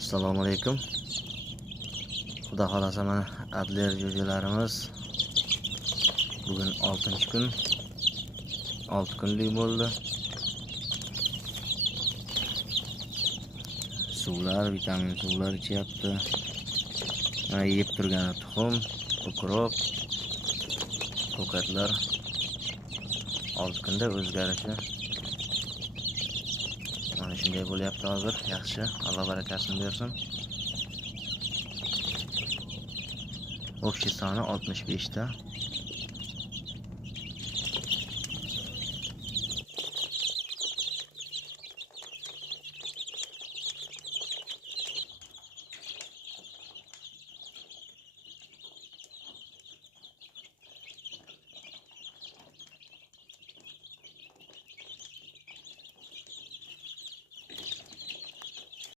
Assalomu alaykum. Xudo xolasa mana Adler jo'jalarimiz bugun 6-kun. 6 kunlik bo'ldi. Suvlar, vitamin suvlar ichyapti. Mana yeb turgan tuxum, ukrop, ko'katlar 6 kunda o'zgarishi. Mana shunday bo'lyapti hozir. Yaxshi, Alloh barakasini bersin. Общий soni 65 ta.